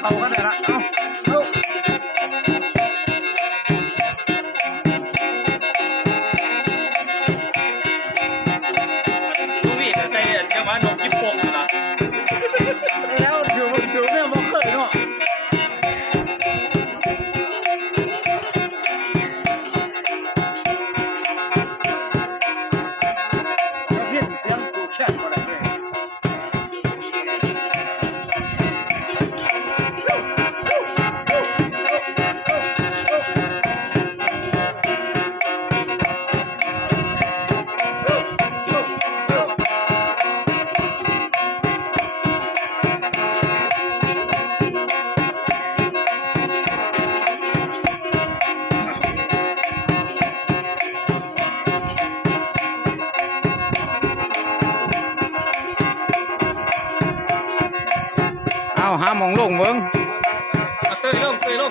เข้าก็ได้ละเอ้าดูกพี่ก็ใส่จังหวะนกจิ๊บโป่งนั่นะแล้ว เอาหาหมองลงเบิ่งเอาเตยลงเตยลง